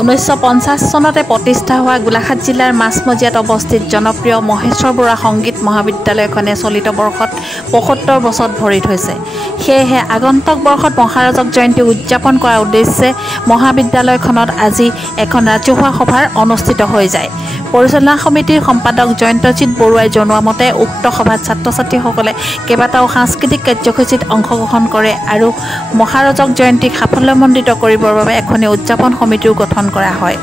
1950 চনতে প্ৰতিষ্ঠা হোৱা গোলাঘাট জিলাৰ মাছমজিয়াত অৱস্থিত জনপ্ৰিয় মহেশ্বৰ বৰুৱা সংগীত মহাবিদ্যালয়খনে চলিত বৰ্ষত ৭৫ বছৰত ভৰি থৈছে। সেয়েহে আগন্তুক বৰ্ষত মহাৰাজক জয়ন্তী উদযাপন কৰাৰ উদ্দেশ্যে মহাবিদ্যালয়খনত আজি এখন ৰাজহুৱা সভাৰ অনুষ্ঠিত হৈ যায়। পৰিচালনা সমিতিৰ সম্পাদক জয়ন্তজিৎ বৰুৱাই জনোৱা মতে উক্ত সভাত ছাত্ৰ-ছাত্ৰীসকলে কেইবাটাও সাংস্কৃতিক কাৰ্যসূচীত অংশগ্ৰহণ কৰে আৰু মহাৰাজক জয়ন্তীক সাফল্যমণ্ডিত কৰিবৰ বাবে এখনি উদযাপন সমিতিও গঠন কৰা হয়।